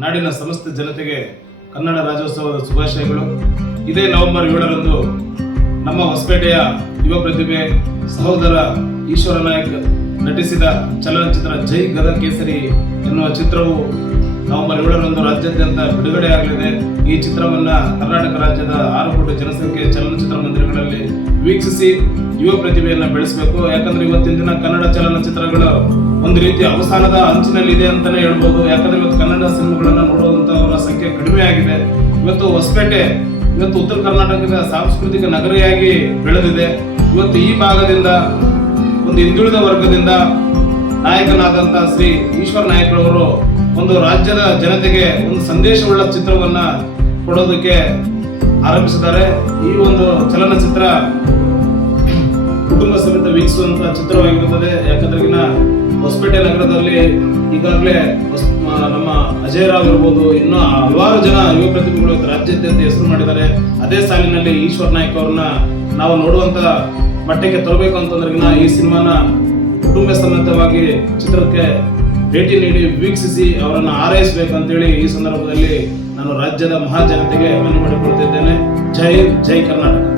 ನಾಡಿನ ಸಮಸ್ತ ಜನತೆಗೆ ಕನ್ನಡ ರಾಜ್ಯೋತ್ಸವದ ಶುಭಾಶಯಗಳು. ಇದೇ ನವೆಂಬರ್ 7ರಂದು ನಮ್ಮ ಹೊಸಪೇಟೆಯ ಯುವ ಪ್ರತಿಭೆ ಸಹೋದರ ಈಶ್ವರ ನಾಯಕ್ ನಟಿಸಿದ ಚಲನಚಿತ್ರ ಜೈ ಗದ ಕೇಸರಿ ಎನ್ನುವ ಚಿತ್ರವು ನವೆಂಬರ್ 7ರಂದು ರಾಜ್ಯಾದ್ಯಂತ ಬಿಡುಗಡೆಯಾಗಲಿದೆ. ಈ ಚಿತ್ರವನ್ನ ಕರ್ನಾಟಕ ರಾಜ್ಯದ 6 ಕೋಟಿ ಜನಸಂಖ್ಯೆ ಚಲನಚಿತ್ರ ಮಂದಿರಗಳಲ್ಲಿ ವೀಕ್ಷಿಸಿ ಯುವ ಪ್ರತಿಭೆಯನ್ನ ಬೆಳೆಸಬೇಕು. ಯಾಕಂದ್ರೆ ಇವತ್ತಿನ ದಿನ ಕನ್ನಡ ಚಲನಚಿತ್ರಗಳು ಒಂದು ರೀತಿ ಅವಸಾನದ ಅಂಚಿನಲ್ಲಿ ಇದೆ ಅಂತಾನೆ ಹೇಳ್ಬೋದು. ಯಾಕಂದ್ರೆ ಇವತ್ತು ಕನ್ನಡ ಸಿನಿಮಾಗಳನ್ನ ನೋಡುವಂತವರ ಸಂಖ್ಯೆ ಕಡಿಮೆ ಆಗಿದೆ. ಇವತ್ತು ಹೊಸಪೇಟೆ ಉತ್ತರ ಕರ್ನಾಟಕದ ಸಾಂಸ್ಕೃತಿಕ ನಗರಿಯಾಗಿ ಬೆಳೆದಿದೆ. ಇವತ್ತು ಈ ಭಾಗದಿಂದ ಒಂದು ಹಿಂದುಳಿದ ವರ್ಗದಿಂದ ನಾಯಕನಾದಂತ ಶ್ರೀ ಈಶ್ವರ ನಾಯಕ್ ಅವರು ಒಂದು ರಾಜ್ಯದ ಜನತೆಗೆ ಒಂದು ಸಂದೇಶವುಳ್ಳ ಚಿತ್ರವನ್ನ ಕೊಡೋದಕ್ಕೆ ಆರಂಭಿಸಿದ್ದಾರೆ. ಈ ಒಂದು ಚಲನಚಿತ್ರ ಕುಟುಂಬ ಸಮೇತ ವೀಕ್ಷಿಸುವಂತಹ ಚಿತ್ರವಾಗಿರುತ್ತದೆ. ಯಾಕಂದ್ರೆ ಹೊಸಪೇಟೆ ನಗರದಲ್ಲಿ ಈಗಾಗಲೇ ನಮ್ಮ ಅಜಯ್ ರಾವ್ ಇರ್ಬೋದು, ಇನ್ನೂ ಹಲವಾರು ಜನ ಯುವ ಪ್ರತಿಭೆಗಳು ರಾಜ್ಯಾದ್ಯಂತ ಹೆಸರು ಮಾಡಿದ್ದಾರೆ. ಅದೇ ಸಾಲಿನಲ್ಲಿ ಈಶ್ವರ್ ನಾಯಕ್ ಅವ್ರನ್ನ ನಾವು ನೋಡುವಂತ ಮಟ್ಟಕ್ಕೆ ತರಬೇಕು ಅಂತಂದ್ರೆ ಈ ಸಿನಿಮಾನ ಕುಟುಂಬ ಸಮೇತವಾಗಿ ಚಿತ್ರಕ್ಕೆ ಭೇಟಿ ನೀಡಿ ವೀಕ್ಷಿಸಿ ಅವರನ್ನು ಹಾರೈಸಬೇಕಂತೇಳಿ ಈ ಸಂದರ್ಭದಲ್ಲಿ ನಾನು ರಾಜ್ಯದ ಮಹಾಜನತೆಗೆ ಮನವಿ ಮಾಡಿಕೊಳ್ತಿದ್ದೇನೆ. ಜೈ ಕರ್ನಾಟಕ.